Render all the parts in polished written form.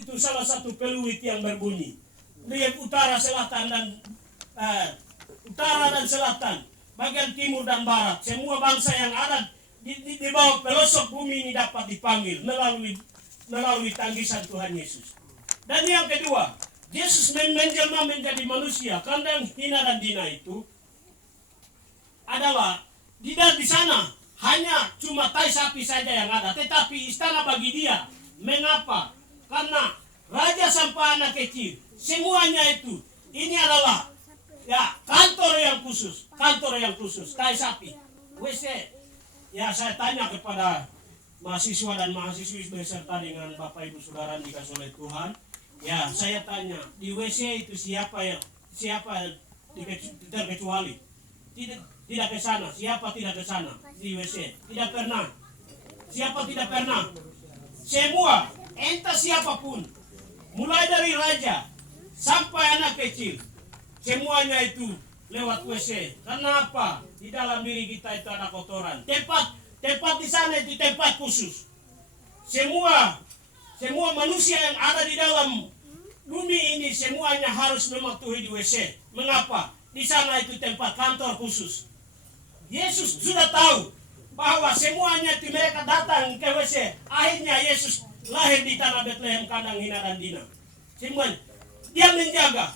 itu salah satu peluit yang berbunyi. Lihat utara, selatan dan selatan, bagian timur dan barat, semua bangsa yang ada di bawah pelosok bumi ini dapat dipanggil melalui tanggisan Tuhan Yesus. Dan yang kedua, Yesus menjelma menjadi manusia. Kandang hina dan dina itu adalah di sana hanya cuma tai sapi saja yang ada, tetapi istana bagi dia. Mengapa? Karena raja sampai anak kecil, semuanya itu ini adalah kantor yang khusus, tai sapi, WC. Ya, saya tanya kepada mahasiswa dan mahasiswi beserta dengan Bapak Ibu Saudara yang dikasih oleh Tuhan. Ya, saya tanya, di WC itu siapa terkecuali? Tidak ke sana. Siapa tidak ke sana di WC? Tidak pernah. Siapa tidak pernah? Semua, entah siapapun, mulai dari raja sampai anak kecil, semuanya itu lewat WC. Kenapa? Di dalam diri kita itu ada kotoran. Tempat di sana itu tempat khusus. Semua manusia yang ada di dalam bumi ini semuanya harus mematuhi di WC. Mengapa? Di sana itu tempat kantor khusus. Yesus sudah tahu bahwa semuanya itu mereka datang ke WC. Akhirnya Yesus lahir di tanah Bethlehem, kandang hina dan dina. Semuanya dia menjaga.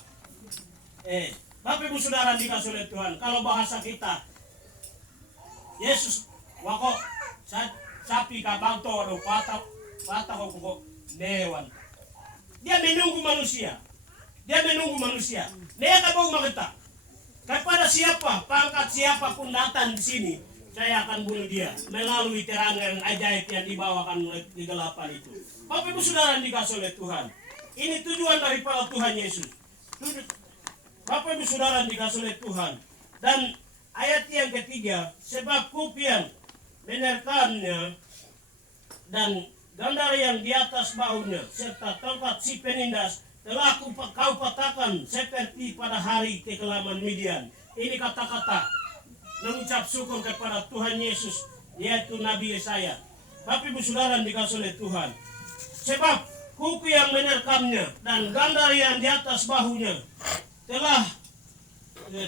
Bapak Ibu Saudara dikasih oleh Tuhan, kalau bahasa kita, Yesus wako sapi kabang toro patah kok dewan. Dia menunggu manusia. Dia kabau magenta. Kepada siapa, pangkat siapapun datang di sini, saya akan bunuh dia melalui terang yang ajaib yang dibawakan oleh kegelapan itu. Bapak Ibu Saudara dikasih oleh Tuhan, ini tujuan daripada Tuhan Yesus. Bapak Ibu Saudara dikasih oleh Tuhan. Dan ayat yang ketiga, sebab kupian menerkamnya dan gandar yang di atas bahunya serta tongkat si penindas telah kau patahkan seperti pada hari kekelaman Midian. Ini kata-kata mengucap syukur kepada Tuhan Yesus, yaitu Nabi Yesaya. Bapak Ibu Saudara dikasih oleh Tuhan, sebab kuku yang menerkamnya dan gandar yang di atas bahunya telah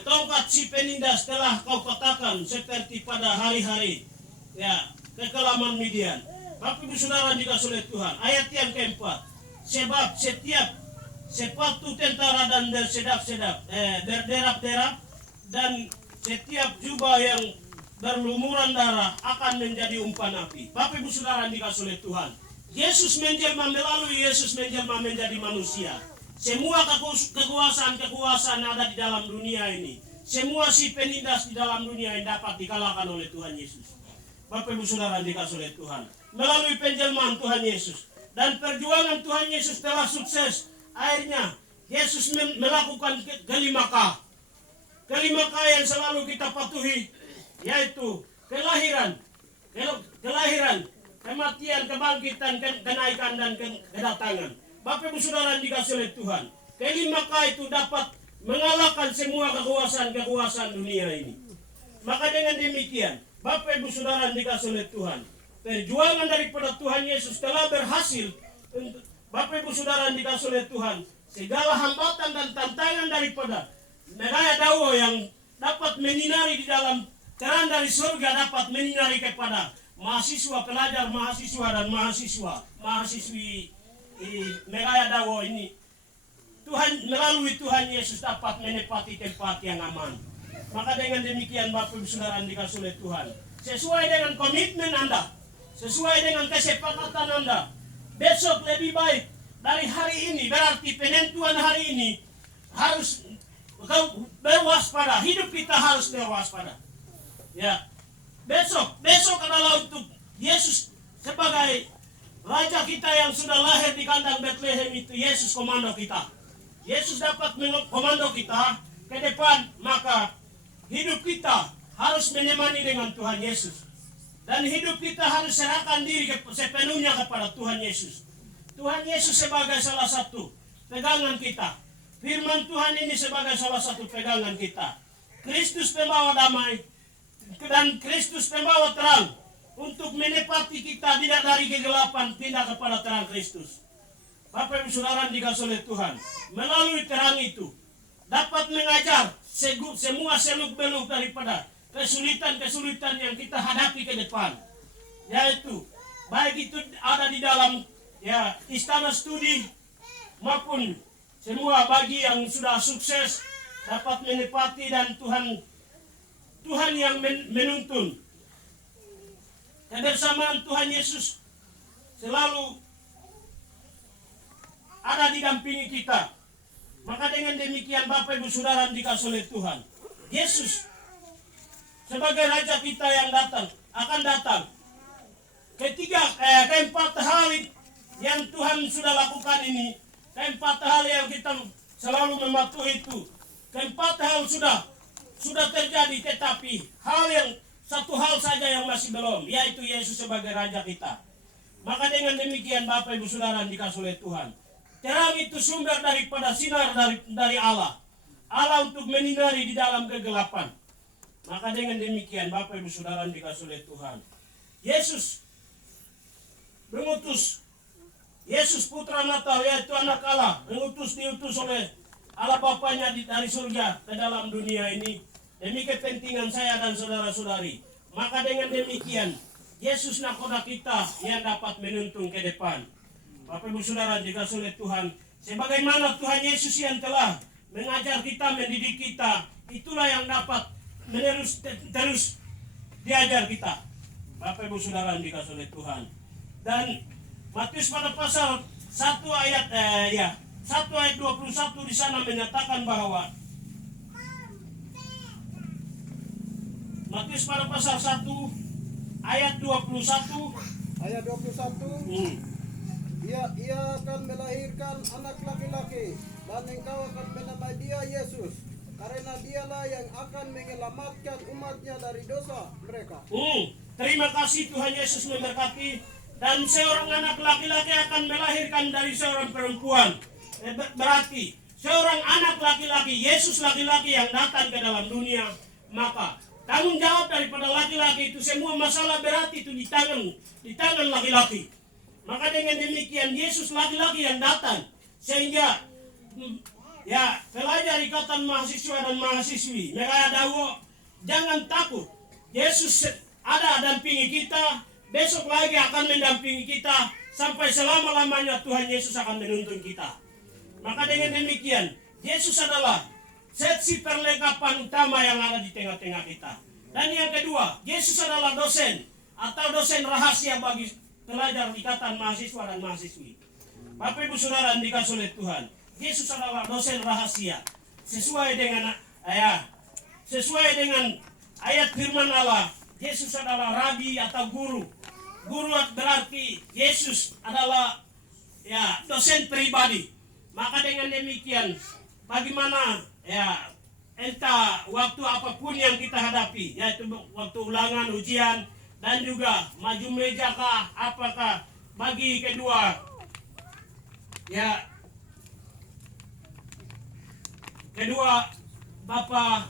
tongkat si penindas telah kau patahkan seperti pada hari-hari kekelaman Midian. Bapak Ibu Saudara dikasih oleh Tuhan. Ayat yang keempat, sebab setiap sepatu tentara dan berderap-derap dan setiap jubah yang berlumuran darah akan menjadi umpan api. Bapak Ibu Saudara dikasih oleh Tuhan, Yesus menjelma, melalui Yesus menjelma menjadi manusia. Semua kekuasaan ada di dalam dunia ini, semua si penindas di dalam dunia ini dapat dikalahkan oleh Tuhan Yesus. Bapak Ibu Saudara dikasih oleh Tuhan, melalui penjelmaan Tuhan Yesus dan perjuangan Tuhan Yesus telah sukses. Akhirnya Yesus melakukan kelima K yang selalu kita patuhi, yaitu kelahiran, kematian, kebangkitan, kenaikan dan kedatangan. Bapak Ibu Saudara dikasih oleh Tuhan, kelima K itu dapat mengalahkan semua kekuasaan dunia ini. Maka dengan demikian, Bapak Ibu Saudara dikasih oleh Tuhan, perjuangan daripada Tuhan Yesus telah berhasil. Bapak Ibu Saudara dikasih oleh Tuhan, segala hambatan dan tantangan daripada negara dakwah yang dapat menyinari di dalam terang dari surga dapat menyinari kepada mahasiswa, pelajar, mahasiswa dan mahasiswi negara dakwah ini. Melalui Tuhan Yesus dapat menepati tempat yang aman. Maka dengan demikian Bapak Ibu Saudara dikasih oleh Tuhan, sesuai dengan komitmen Anda, sesuai dengan kesepakatan Anda, besok lebih baik dari hari ini. Berarti penentuan hari ini harus berwaspada. Hidup kita harus berwaspada. Ya, besok adalah untuk Yesus sebagai Raja kita yang sudah lahir di kandang Bethlehem itu. Yesus komando kita. Yesus dapat komando kita ke depan. Maka hidup kita harus menemani dengan Tuhan Yesus. Dan hidup kita harus serahkan diri sepenuhnya kepada Tuhan Yesus. Tuhan Yesus sebagai salah satu pegangan kita. Firman Tuhan ini sebagai salah satu pegangan kita. Kristus pembawa damai dan Kristus pembawa terang untuk menepati kita tidak dari kegelapan pindah kepada terang Kristus. Bapak Ibu Saudara dikasih oleh Tuhan, melalui terang itu dapat mengajar semua seluk-beluk daripada kesulitan-kesulitan yang kita hadapi ke depan. Yaitu baik itu ada di dalam istana studi maupun semua bagi yang sudah sukses dapat menepati, dan Tuhan yang menuntun. Kebersamaan Tuhan Yesus selalu ada di dampingi kita. Maka dengan demikian Bapak Ibu Saudara dikasih oleh Tuhan, Yesus sebagai Raja kita yang akan datang. Keempat hal yang Tuhan sudah lakukan ini, keempat hal yang kita selalu mematuhi itu, keempat hal sudah terjadi, tetapi satu hal saja yang masih belum, yaitu Yesus sebagai Raja kita. Maka dengan demikian Bapak Ibu Saudara dikasih oleh Tuhan, terang itu sumber daripada sinar dari Allah. Allah untuk menyinari di dalam kegelapan. Maka dengan demikian Bapak Ibu Saudara dikasih oleh Tuhan, Yesus mengutus, Yesus Putra Natal yaitu anak Allah, diutus oleh Allah Bapanya dari surga ke dalam dunia ini demi kepentingan saya dan saudara-saudari. Maka dengan demikian Yesus nakoda kita yang dapat menuntun ke depan. Bapak Ibu Saudara dikasih oleh Tuhan, sebagaimana Tuhan Yesus yang telah mengajar kita, mendidik kita, itulah yang dapat terus diajar kita. Bapak Ibu Saudara dikasih oleh Tuhan. Dan Matius pada pasal 1 ayat 21 di sana menyatakan bahwa Matius pada pasal 1 ayat 21. Ayat 21. Ia akan melahirkan anak laki-laki, dan engkau akan menamai dia Yesus, karena dialah yang akan menyelamatkan umatnya dari dosa mereka. Terima kasih, Tuhan Yesus memberkati. Dan seorang anak laki-laki akan melahirkan dari seorang perempuan. Berarti seorang anak laki-laki, Yesus laki-laki yang datang ke dalam dunia. Maka tanggung jawab daripada laki-laki itu, semua masalah berarti itu di tangan laki-laki. Maka dengan demikian Yesus laki-laki yang datang, sehingga pelajar ikatan mahasiswa dan mahasiswi mereka dawo, jangan takut. Yesus ada dampingi kita, besok lagi akan mendampingi kita sampai selama-lamanya. Tuhan Yesus akan menuntun kita. Maka dengan demikian Yesus adalah seksi perlengkapan utama yang ada di tengah-tengah kita. Dan yang kedua, Yesus adalah dosen atau dosen rahasia bagi pelajar ikatan mahasiswa dan mahasiswi. Bapak Ibu Saudara dikasih oleh Tuhan, Yesus adalah dosen rahasia sesuai dengan ayat firman Allah. Yesus adalah rabi atau guru. Guru berarti Yesus adalah dosen pribadi. Maka dengan demikian bagaimana entah waktu apapun yang kita hadapi, yaitu waktu ulangan, ujian, dan juga maju meja kah, apakah bagi kedua Bapak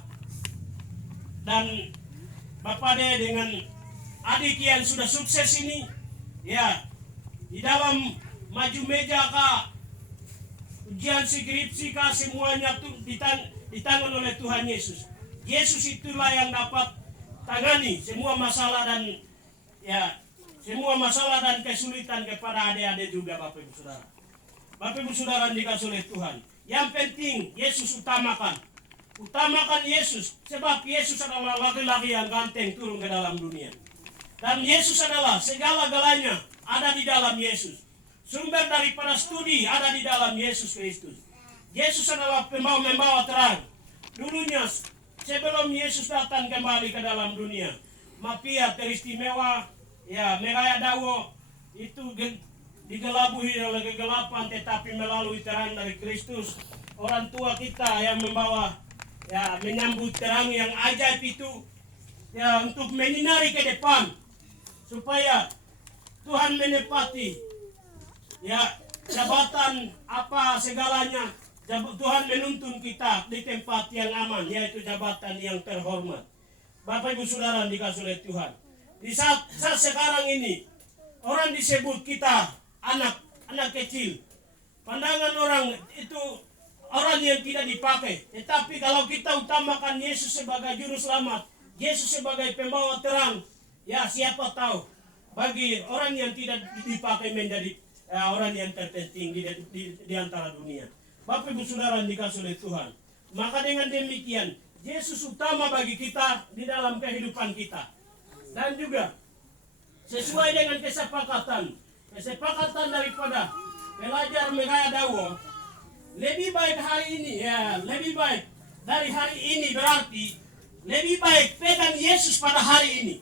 dan Bapak dengan adik yang sudah sukses ini, di dalam maju meja kah, ujian skripsi kah, semuanya tuh ditangan oleh Tuhan Yesus. Yesus itulah yang dapat tangani semua masalah dan kesulitan kepada adik-adik juga, Bapak Ibu Saudara. Bapak Ibu Saudara dikasih oleh Tuhan. Yang penting Yesus utamakan Yesus, sebab Yesus adalah laki-laki yang ganteng turun ke dalam dunia. Dan Yesus adalah segala-galanya ada di dalam Yesus. Sumber daripada studi ada di dalam Yesus Kristus. Yesus adalah membawa terang. Dulunya sebelum Yesus datang kembali ke dalam dunia, mafia teristimewa, meraya dawo itu digelabui oleh kegelapan, tetapi melalui terang dari Kristus, orang tua kita yang membawa menyambut terang yang ajaib itu, untuk menyinari ke depan, supaya Tuhan menepati jabatan apa segalanya. Tuhan menuntun kita di tempat yang aman, yaitu jabatan yang terhormat. Bapak Ibu Saudara dikasih oleh Tuhan, di saat sekarang ini orang disebut kita anak kecil, pandangan orang itu orang yang tidak dipakai. Tetapi kalau kita utamakan Yesus sebagai juru selamat, Yesus sebagai pembawa terang, ya siapa tahu bagi orang yang tidak dipakai menjadi orang yang terpenting di antara dunia. Bapak Ibu Saudara yang dikasihi oleh Tuhan. Maka dengan demikian Yesus utama bagi kita di dalam kehidupan kita. Dan juga sesuai dengan kesepakatan daripada pelajar Megaya Dawo, lebih baik hari ini, ya lebih baik dari hari ini, berarti lebih baik pegang Yesus pada hari ini.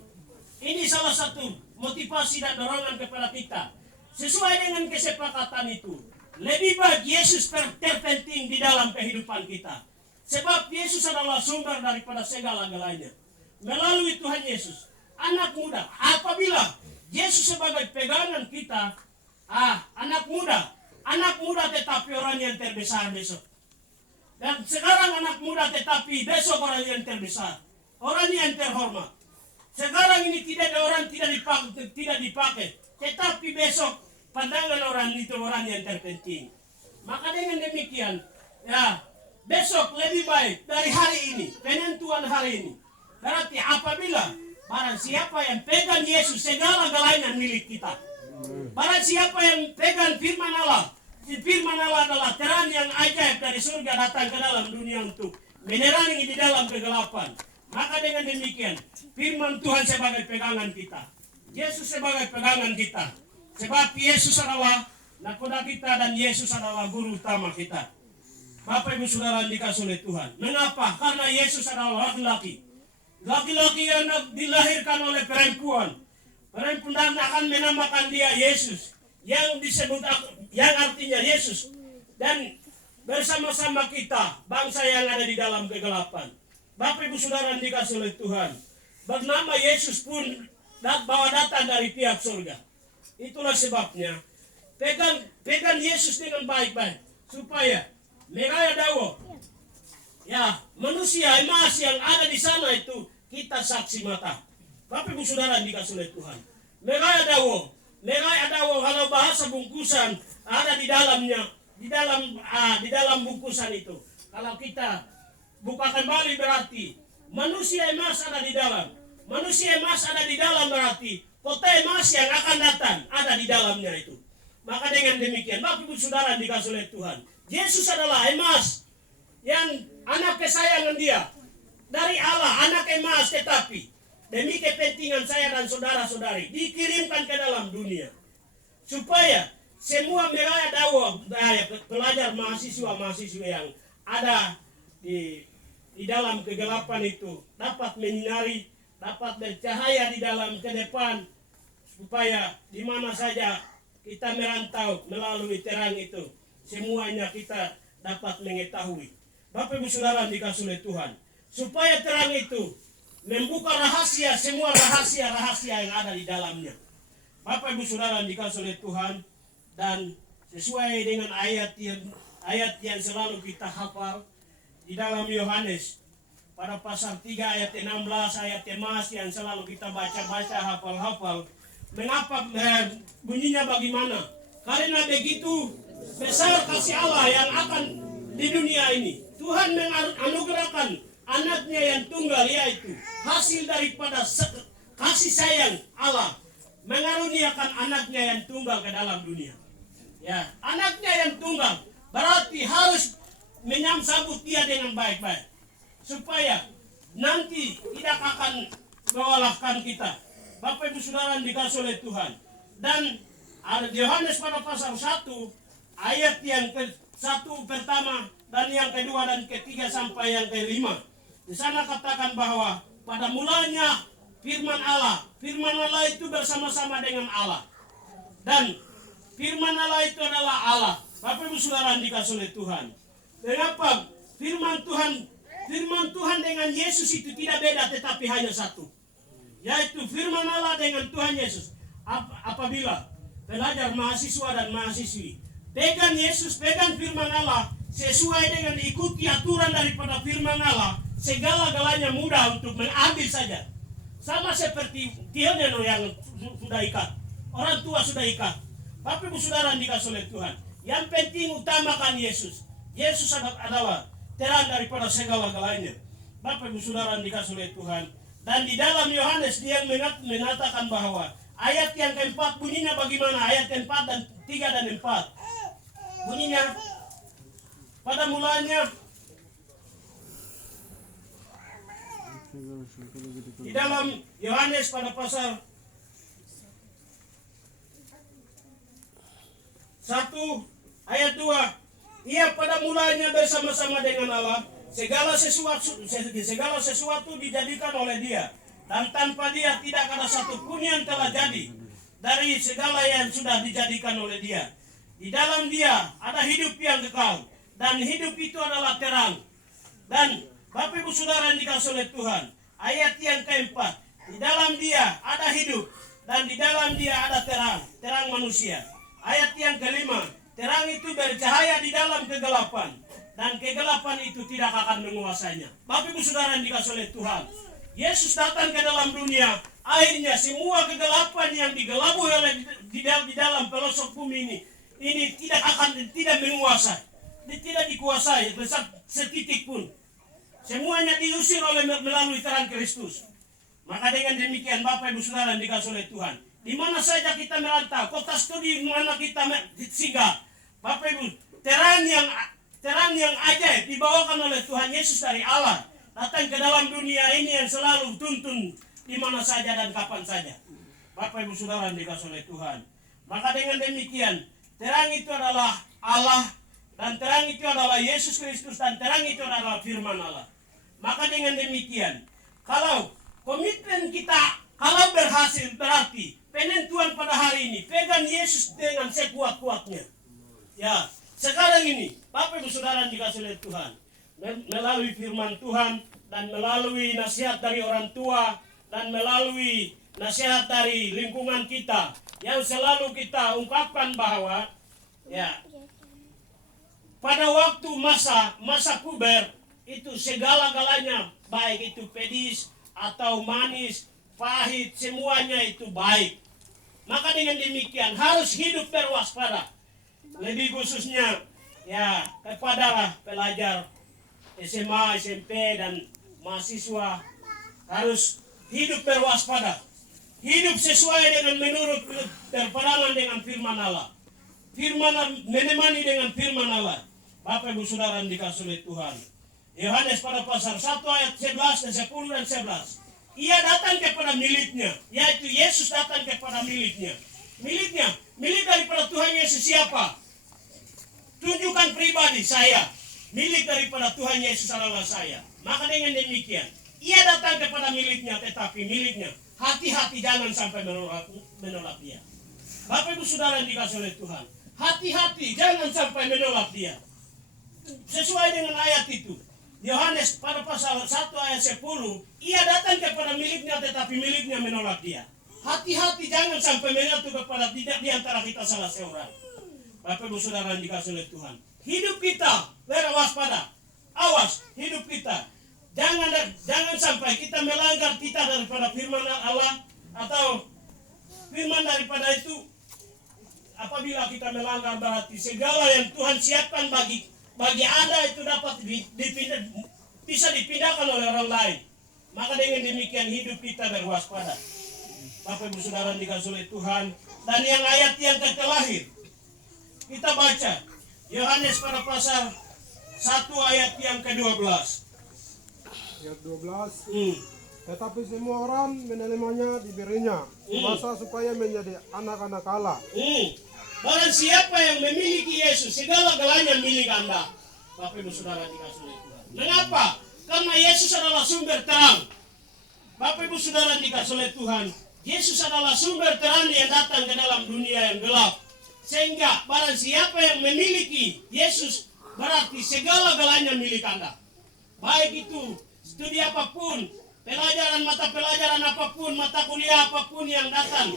Ini salah satu motivasi dan dorongan kepada kita. Sesuai dengan kesepakatan itu, lebih baik Yesus terpenting di dalam kehidupan kita. Sebab Yesus adalah sumber daripada segala-galanya. Melalui Tuhan Yesus, anak muda, apabila Yesus sebagai pegangan kita, anak muda tetapi orang yang terbesar besok. Dan sekarang anak muda tetapi besok orang yang terbesar, orang yang terhormat. Sekarang ini tidak ada orang tidak dipakai, tetapi besok pandangan orang itu orang yang terpenting. Maka dengan demikian, ya besok lebih baik dari hari ini, penentuan hari ini. Berarti apabila barang siapa yang pegang Yesus, segala-galanya milik kita. Barang siapa yang pegang firman Allah, firman Allah adalah terang yang ajaib dari surga datang ke dalam dunia untuk menerangi di dalam kegelapan. Maka dengan demikian, firman Tuhan sebagai pegangan kita, Yesus sebagai pegangan kita. Sebab Yesus adalah nakoda kita dan Yesus adalah guru utama kita. Bapak Ibu Saudara yang dikasihi oleh Tuhan. Mengapa? Karena Yesus adalah laki-laki. Laki-laki yang dilahirkan oleh perempuan. Perempuan akan menamakan dia Yesus, yang disebut yang artinya Yesus. Dan bersama-sama kita, bangsa yang ada di dalam kegelapan. Bapak Ibu Saudara yang dikasihi oleh Tuhan, bernama Yesus pun bawa datang dari pihak surga. Itulah sebabnya pegang Yesus dengan baik-baik, supaya Megaya Dawo, ya manusia emas yang ada di sana itu kita saksi mata. Bapak Ibu Saudara yang dikasihi oleh Tuhan, Megaya Dawo kalau bahasa bungkusan ada di dalamnya, di dalam bungkusan itu. Kalau kita buka kembali berarti manusia emas ada di dalam. Manusia emas ada di dalam berarti kota emas yang akan datang ada di dalamnya itu. Maka dengan demikian, Bapak Ibu Saudara yang dikasihi oleh Tuhan, Yesus adalah emas yang anak kesayangan dia dari Allah, anak emas, tetapi demi kepentingan saya dan saudara-saudari dikirimkan ke dalam dunia supaya semua Megaya Dawo, pelajar mahasiswa yang ada di dalam kegelapan itu dapat menyinari, dapat bercahaya di dalam ke depan, supaya di mana saja kita merantau melalui terang itu, semuanya kita dapat mengetahui. Bapak Ibu Saudara dikasihi oleh Tuhan, supaya terang itu membuka rahasia, semua rahasia-rahasia yang ada di dalamnya. Bapak Ibu Saudara dikasihi oleh Tuhan, dan sesuai dengan ayat yang selalu kita hafal di dalam Yohanes pada pasal 3 ayat 16, ayat emas yang selalu kita baca-baca, hafal-hafal. Mengapa bunyinya bagaimana? Karena begitu besar kasih Allah yang akan di dunia ini, Tuhan menganugerahkan anaknya yang tunggal, yaitu hasil daripada kasih sayang Allah, mengaruniakan anaknya yang tunggal ke dalam dunia. Ya, anaknya yang tunggal berarti harus menyambut dia dengan baik-baik, supaya nanti tidak akan mewalahkan kita. Bapak Ibu Saudara yang dikasihi oleh Tuhan. Dan Yohanes pada pasal 1 ayat yang ke-1 pertama dan yang kedua dan ketiga sampai yang ke-5. Di sana katakan bahwa pada mulanya firman Allah itu bersama-sama dengan Allah. Dan firman Allah itu adalah Allah. Bapak Ibu Saudara yang dikasihi oleh Tuhan. Mengapa firman Tuhan dengan Yesus itu tidak beda, tetapi hanya satu, yaitu firman Allah dengan Tuhan Yesus. Apabila pelajar, mahasiswa dan mahasiswi pegang Yesus, pegang firman Allah, sesuai dengan ikuti aturan daripada firman Allah, segala-galanya mudah untuk mengambil saja. Sama seperti Tioneno yang sudah ikat, orang tua sudah ikat. Bapak Ibu Saudara yang dikasihi oleh Tuhan, Yang penting utamakan Yesus. Yesus adalah terang daripada segala-galanya. Bapak Ibu Saudara yang dikasih oleh Tuhan. Dan di dalam Yohanes dia mengatakan bahwa ayat yang keempat bunyinya bagaimana? Ayat keempat dan 3 dan 4. Bunyinya pada mulanya di dalam Yohanes pada pasal 1 ayat 2. Ia pada mulanya bersama-sama dengan Allah. Segala sesuatu dijadikan oleh Dia, dan tanpa Dia tidak ada satupun yang telah jadi dari segala yang sudah dijadikan oleh Dia. Di dalam Dia ada hidup yang kekal, dan hidup itu adalah terang. Dan Bapak Ibu Saudara yang dikasih oleh Tuhan, ayat yang keempat, di dalam Dia ada hidup, dan di dalam Dia ada terang, terang manusia. Ayat yang kelima, terang itu bercahaya di dalam kegelapan, dan kegelapan itu tidak akan menguasainya. Bapak Ibu Saudara yang dikasih oleh Tuhan, Yesus datang ke dalam dunia, akhirnya semua kegelapan yang digelabui oleh di dalam pelosok bumi ini tidak menguasai, tidak dikuasai setitik pun. Semuanya diusir melalui terang Kristus. Maka dengan demikian Bapak Ibu Saudara yang dikasih oleh Tuhan, di mana saja kita merantau, kota studi mana kita singgah, Bapak Ibu, terang yang ajaib dibawakan oleh Tuhan Yesus dari Allah datang ke dalam dunia ini yang selalu tuntun di mana saja dan kapan saja. Bapak Ibu Saudara yang dikasih oleh Tuhan. Maka dengan demikian terang itu adalah Allah, dan terang itu adalah Yesus Kristus, dan terang itu adalah firman Allah. Maka dengan demikian, kalau komitmen kita kalau berhasil, berarti penentuan pada hari ini pegang Yesus dengan sekuat-kuatnya. Ya, sekarang ini Bapak Ibu Saudara yang dikasih oleh Tuhan, melalui firman Tuhan dan melalui nasihat dari orang tua dan melalui nasihat dari lingkungan kita yang selalu kita ungkapkan bahwa ya, pada waktu masa puber itu segala-galanya, baik itu pedis atau manis, pahit, semuanya itu baik. Maka dengan demikian harus hidup berwaspada. Lebih khususnya ya kepada pelajar SMA, SMP dan mahasiswa harus hidup berwaspada. Hidup sesuai dengan menurut berperangan dengan firman Allah. Firman menemani dengan firman Allah. Bapak Ibu Saudara yang dikasih oleh Tuhan. Yohanes pada pasal 1 ayat 11 dan 10 dan 11. Ia datang kepada miliknya, yaitu Yesus datang kepada miliknya. Milik daripada Tuhan Yesus siapa? Tunjukkan pribadi saya. Milik daripada Tuhan Yesus adalah saya. Maka dengan demikian, ia datang kepada miliknya, tetapi miliknya hati-hati jangan sampai menolak dia. Bapak Ibu Saudara yang dikasih oleh Tuhan, hati-hati jangan sampai menolak dia. Sesuai dengan ayat itu, Yohanes pada pasal 1 ayat 10, ia datang kepada miliknya tetapi miliknya menolak dia. Hati-hati jangan sampai menyatu kepada tidak di antara kita salah seorang. Bapak Ibu Saudara yang dikasih oleh Tuhan, hidup kita berwaspada. Awas hidup kita. Jangan sampai kita melanggar kita daripada firman Allah, atau firman daripada itu. Apabila kita melanggar berarti segala yang Tuhan siapkan bagi Anda itu dapat bisa dipindahkan oleh orang lain. Maka dengan demikian hidup kita berwaspada. Bapak Ibu Saudara yang dikasih oleh Tuhan. Dan yang ayat yang terakhir kita baca Yohanes pada pasal 1 ayat yang ke-12. Ayat 12. Tetapi semua orang menerimanya diberinya kuasa supaya menjadi anak-anak Allah. Barang siapa yang memiliki Yesus, segala-galanya milik Anda. Bapak Ibu Saudara dikasih oleh Tuhan. Mengapa? Karena Yesus adalah sumber terang. Bapak Ibu Saudara dikasih oleh Tuhan, Yesus adalah sumber terang yang datang ke dalam dunia yang gelap. Sehingga barang siapa yang memiliki Yesus, berarti segala-galanya milik Anda. Baik itu studi apapun, mata pelajaran apapun, mata kuliah apapun yang datang.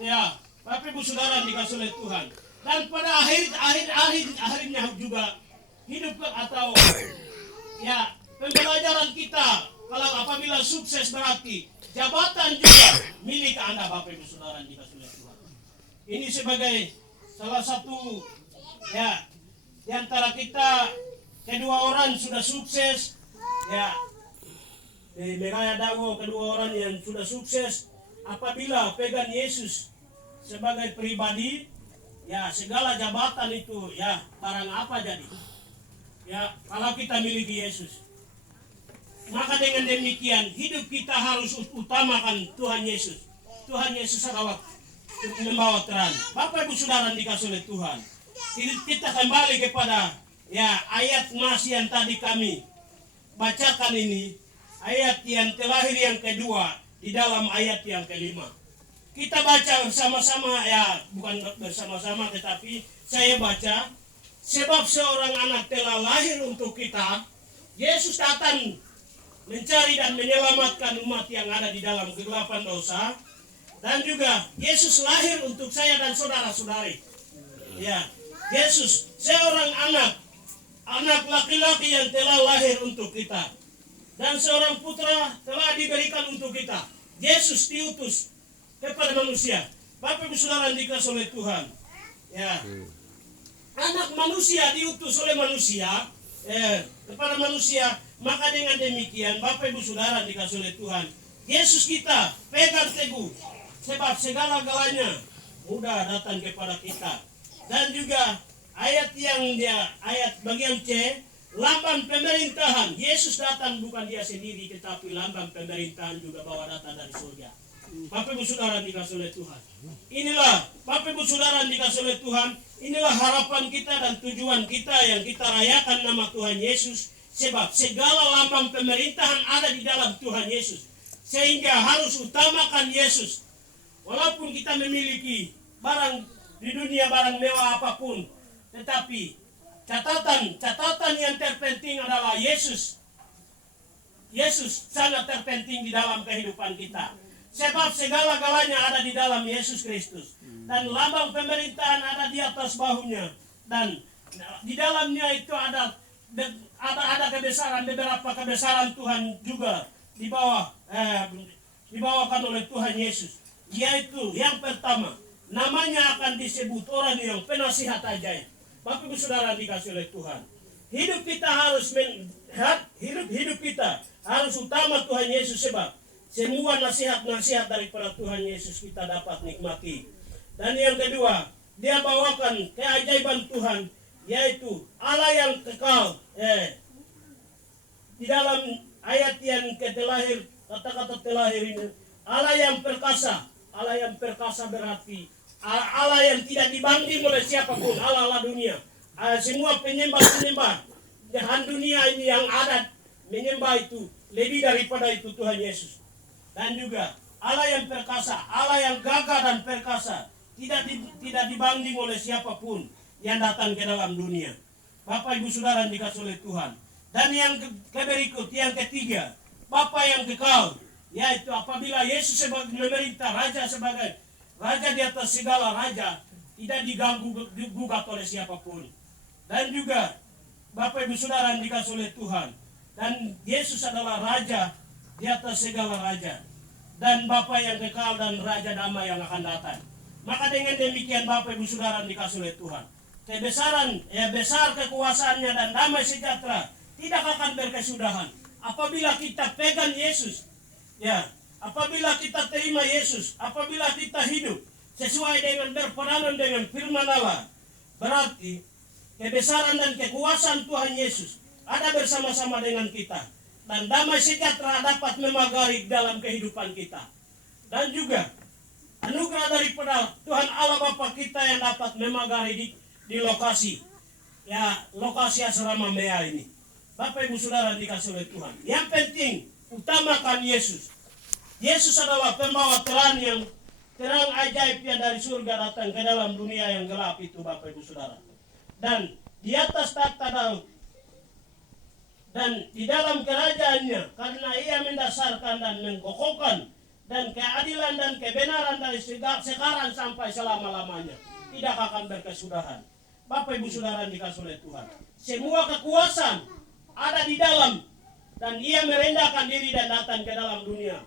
Ya, Bapak Ibu Saudara dikasih oleh Tuhan. Dan pada akhirnya juga hidup atau ya pembelajaran kita, kalau apabila sukses berarti jabatan juga milik Anda, Bapak Ibu Saudara dikasih oleh Tuhan. Ini sebagai salah satu ya di antara kita kedua orang sudah sukses, ya di Meraya Dago kedua orang yang sudah sukses apabila pegang Yesus sebagai pribadi, ya segala jabatan itu ya barang apa jadi, ya kalau kita miliki Yesus. Maka dengan demikian hidup kita harus utamakan Tuhan Yesus. Tuhan Yesus adalah membawa terang. Bapak Ibu Saudara dikasih oleh Tuhan. Kita kembali kepada ya ayat mas yang tadi kami bacakan ini. Ayat yang terlahir yang kedua di dalam ayat yang kelima. Kita baca bersama-sama, ya bukan bersama-sama tetapi saya baca. Sebab seorang anak telah lahir untuk kita. Yesus datang mencari dan menyelamatkan umat yang ada di dalam kegelapan dosa. Dan juga Yesus lahir untuk saya dan saudara-saudari. Ya, Yesus seorang anak laki-laki yang telah lahir untuk kita. Dan seorang putra telah diberikan untuk kita. Yesus diutus kepada manusia. Bapak Ibu Saudara dikasih oleh Tuhan. Ya. Anak manusia diutus oleh manusia kepada manusia. Maka dengan demikian Bapak Ibu Saudara dikasih oleh Tuhan, Yesus kita pegang teguh, sebab segala-galanya mudah datang kepada kita. Dan juga ayat bagian C, lambang pemerintahan. Yesus datang bukan dia sendiri, tetapi lambang pemerintahan juga bawa datang dari surga. Bapak Ibu Saudara dikasih oleh Tuhan. Inilah Bapak Ibu Saudara dikasih oleh Tuhan, inilah harapan kita dan tujuan kita yang kita rayakan nama Tuhan Yesus. Sebab segala lambang pemerintahan ada di dalam Tuhan Yesus. Sehingga harus utamakan Yesus. Walaupun kita memiliki barang di dunia, barang mewah apapun. Tetapi catatan yang terpenting adalah Yesus. Yesus sangat terpenting di dalam kehidupan kita. Sebab segala-galanya ada di dalam Yesus Kristus. Dan lambang pemerintahan ada di atas bahunya. Dan di dalamnya itu ada kebesaran, beberapa kebesaran Tuhan juga dibawakan oleh Tuhan Yesus. Yaitu yang pertama, namanya akan disebut orang yang penasihat ajaib. Bapak Ibu Saudara dikasih oleh Tuhan. Hidup kita harus utama Tuhan Yesus, sebab semua nasihat-nasihat daripada Tuhan Yesus kita dapat nikmati. Dan yang kedua, dia bawakan keajaiban Tuhan, yaitu Allah yang kekal. Di dalam ayat yang terlahir, kata-kata terlahir ini, Allah yang perkasa. Allah yang perkasa berarti Allah yang tidak dibanding oleh siapapun. Allah dunia. Semua penyembah-penyembah jahan dunia ini yang ada menyembah itu lebih daripada itu Tuhan Yesus. Dan juga Allah yang perkasa, Allah yang gagah dan perkasa, tidak dibanding oleh siapapun yang datang ke dalam dunia. Bapak Ibu Saudara yang dikasih oleh Tuhan. Dan yang berikut, yang ketiga, Bapa yang kekal, yaitu apabila Yesus sebagai pemerintah, raja sebagai raja di atas segala raja, tidak diganggu gugat oleh siapapun. Dan juga Bapak Ibu Saudara yang dikasih oleh Tuhan, dan Yesus adalah raja di atas segala raja, dan Bapa yang kekal dan raja damai yang akan datang. Maka dengan demikian Bapak Ibu Saudara yang dikasih oleh Tuhan, besar kekuasaannya dan damai sejahtera tidak akan berkesudahan apabila kita pegang Yesus. Ya, apabila kita terima Yesus, apabila kita hidup sesuai dengan berperanan dengan firman Allah, berarti kebesaran dan kekuasaan Tuhan Yesus ada bersama-sama dengan kita, dan damai sejahtera dapat memagari dalam kehidupan kita. Dan juga anugerah daripada Tuhan Allah Bapa kita yang dapat memagari di lokasi asrama Mea ini. Bapak Ibu Saudara dikasih oleh Tuhan. Yang penting utamakan Yesus. Yesus adalah pembawa terang ajaib yang dari surga datang ke dalam dunia yang gelap itu, Bapak Ibu Saudara. Dan di atas takhta Daud, dan di dalam kerajaannya, karena ia mendasarkan dan mengkokohkan dan keadilan dan kebenaran dari sekarang sampai selama-lamanya, tidak akan berkesudahan. Bapak Ibu Saudara dikasih oleh Tuhan. Semua kekuasaan ada di dalam, dan ia merendahkan diri dan datang ke dalam dunia.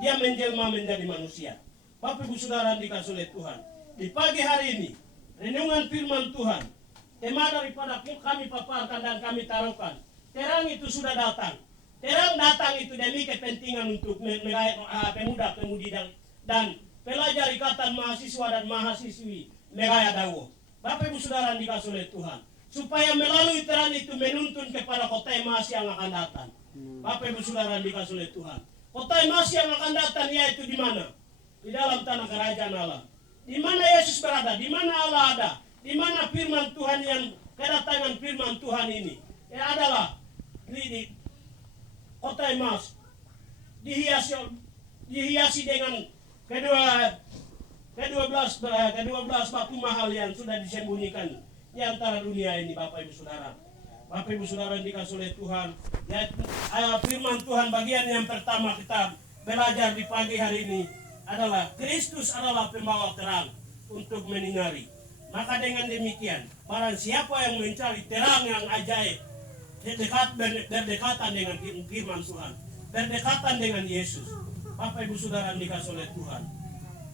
Dia menjelma menjadi manusia. Bapak Ibu Saudara dikasih oleh Tuhan. Di pagi hari ini, renungan firman Tuhan tema daripada kami paparkan dan kami taruhkan. Terang itu sudah datang. Terang datang itu demi kepentingan untuk pemuda-pemudi dan pelajar ikatan mahasiswa dan mahasiswi Meraya Dawo. Bapak Ibu Saudara yang dikasih oleh Tuhan, supaya melalui terang itu menuntun kepada kota emas yang akan datang. Bapak Ibu Saudara yang dikasih oleh Tuhan, kota emas yang akan datang yaitu di mana? Di dalam tanah kerajaan Allah. Di mana Yesus berada? Di mana Allah ada? Di mana firman Tuhan yang kedatangan firman Tuhan ini? Adalah di kota emas dihiasi dengan ke-12 batu mahal yang sudah disembunyikan di antara dunia ini, Bapak Ibu Saudara. Bapak Ibu Saudara yang dikasih oleh Tuhan, firman Tuhan bagian yang pertama kita belajar di pagi hari ini adalah Kristus adalah pembawa terang untuk menyinari. Maka dengan demikian, barang siapa yang mencari terang yang ajaib, berdekatan dengan firman Tuhan, berdekatan dengan Yesus. Bapak Ibu Saudara yang dikasih oleh Tuhan.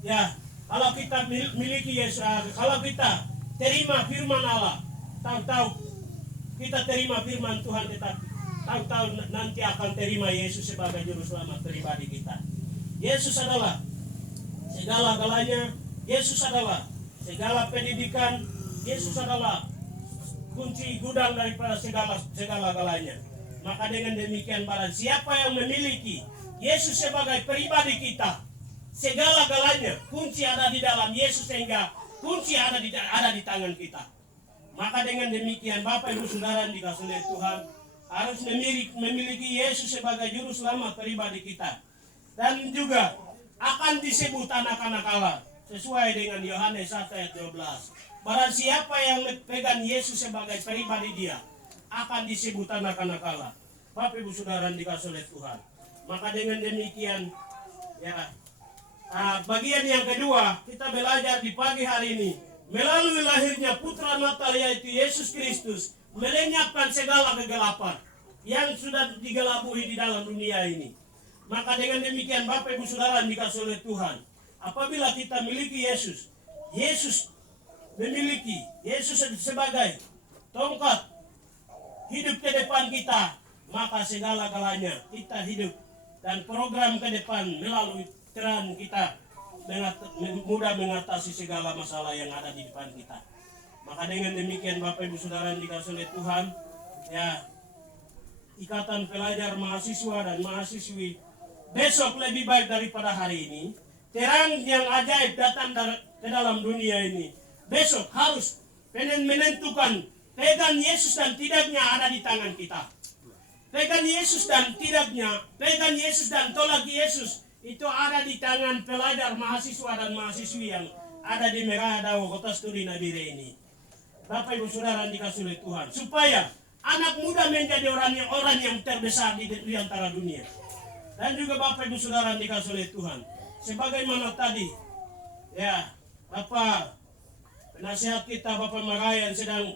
Ya, kalau kita miliki Yesus, kalau kita terima firman Allah, tahu-tahu kita terima firman Tuhan, tetapi tahu-tahu nanti akan terima Yesus sebagai juru selamat pribadi kita. Yesus adalah segala-galanya, Yesus adalah segala pendidikan, Yesus adalah kunci gudang daripada segala-galanya. Maka dengan demikian barang siapa yang memiliki Yesus sebagai pribadi kita, segala-galanya kunci ada di dalam Yesus, sehingga kunci ada di tangan kita. Maka dengan demikian Bapak Ibu Saudara yang dikasih oleh Tuhan, harus memiliki Yesus sebagai juru selamat pribadi kita, dan juga akan disebut anak-anak Allah sesuai dengan Yohanes 1 ayat 12. Barang siapa yang pegang Yesus sebagai pribadi dia akan disebut anak-anak Allah. Bapak Ibu Saudara yang dikasih oleh Tuhan, maka dengan demikian ya, bagian yang kedua kita belajar di pagi hari ini, melalui lahirnya Putra Natal yaitu Yesus Kristus melenyapkan segala kegelapan yang sudah digelabui di dalam dunia ini. Maka dengan demikian Bapak Ibu Saudara yang dikasih oleh Tuhan, apabila kita miliki Yesus, Yesus memiliki Yesus sebagai tongkat hidup ke depan kita, maka segala-galanya kita hidup dan program ke depan melalui terang kita mudah mengatasi segala masalah yang ada di depan kita. Maka dengan demikian Bapak Ibu Saudara yang dikasih oleh Tuhan, ya, ikatan pelajar mahasiswa dan mahasiswi besok lebih baik daripada hari ini. Terang yang ajaib datang ke dalam dunia ini. Besok harus menentukan pegang Yesus dan tidaknya ada di tangan kita. Pegang Yesus dan tidaknya, pegang Yesus dan tolak Yesus itu ada di tangan pelajar mahasiswa dan mahasiswi yang ada di Meraya Dawo, Kota Studi Nabire ini. Bapak Ibu Saudara yang dikasih oleh Tuhan, supaya anak muda menjadi orang yang terbesar di antara dunia. Dan juga Bapak Ibu Saudara yang dikasih oleh Tuhan, sebagaimana tadi ya Bapak penasihat kita Bapak Marayan sedang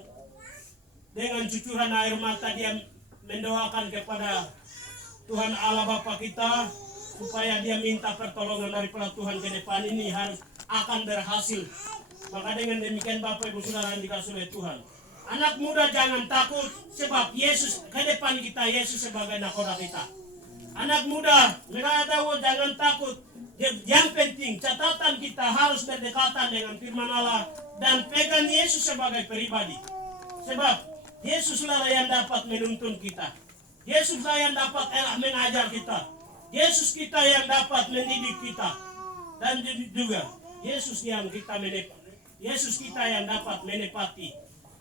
dengan cucuran air mata dia mendoakan kepada Tuhan Allah Bapa kita supaya dia minta pertolongan daripada Tuhan ke depan ini harus akan berhasil. Maka dengan demikian Bapak Ibu Saudara yang dikasih oleh Tuhan, anak muda jangan takut, sebab Yesus ke depan kita, Yesus sebagai nakoda kita. Anak muda Meraya Dawo jangan takut. Yang penting catatan kita harus berdekatan dengan firman Allah dan pegang Yesus sebagai pribadi. Sebab Yesuslah yang dapat menuntun kita. Yesuslah yang dapat mengajar kita. Yesus kita yang dapat mendidik kita. Dan juga Yesus yang dapat menepati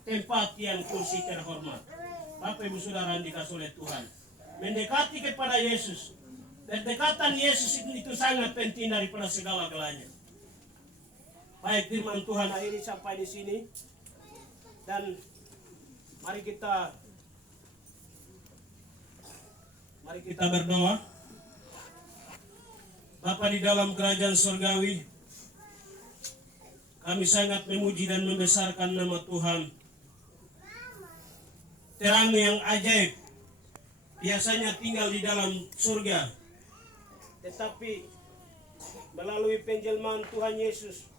tempat yang kursi terhormat. Bapak Ibu Saudara yang dikasih oleh Tuhan, mendekati kepada Yesus. Berdekatan Yesus itu sangat penting daripada segala-galanya. Baik, firman Tuhan akhiri sampai di sini. Dan mari kita berdoa. Bapa di dalam kerajaan surgawi, kami sangat memuji dan membesarkan nama Tuhan. Terang yang ajaib biasanya tinggal di dalam surga, tetapi melalui penjelmaan Tuhan Yesus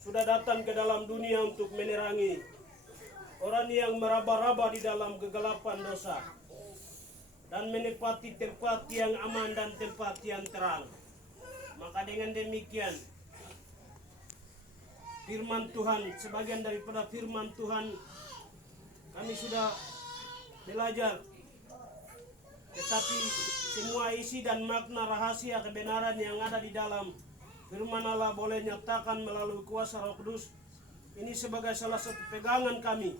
sudah datang ke dalam dunia untuk menerangi orang yang meraba-raba di dalam kegelapan dosa dan menepati tempat yang aman dan tempat yang terang. Maka dengan demikian firman Tuhan, sebagian daripada firman Tuhan kami sudah belajar, tetapi semua isi dan makna rahasia kebenaran yang ada di dalam firman Allah boleh nyatakan melalui kuasa Roh Kudus. Ini sebagai salah satu pegangan kami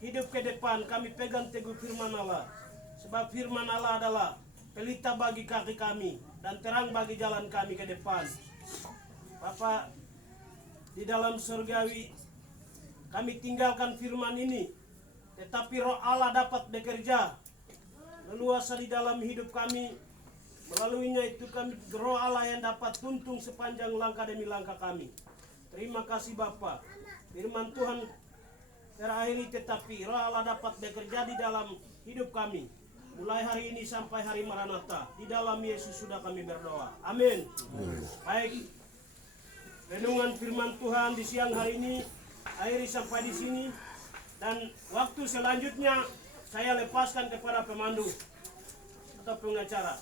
hidup ke depan. Kami pegang teguh firman Allah, sebab firman Allah adalah pelita bagi kaki kami dan terang bagi jalan kami ke depan. Bapa di dalam surgawi, kami tinggalkan firman ini, tetapi Roh Allah dapat bekerja leluasa di dalam hidup kami. Melaluinya itu kami Roh Allah yang dapat tuntun sepanjang langkah demi langkah kami. Terima kasih Bapa. Firman Tuhan terakhiri, tetapi Roh Allah dapat bekerja di dalam hidup kami mulai hari ini sampai hari Maranatha. Di dalam Yesus sudah kami berdoa. Amin. Baik, renungan firman Tuhan di siang hari ini akhiri sampai di sini, dan waktu selanjutnya saya lepaskan kepada pemandu atau pengacara.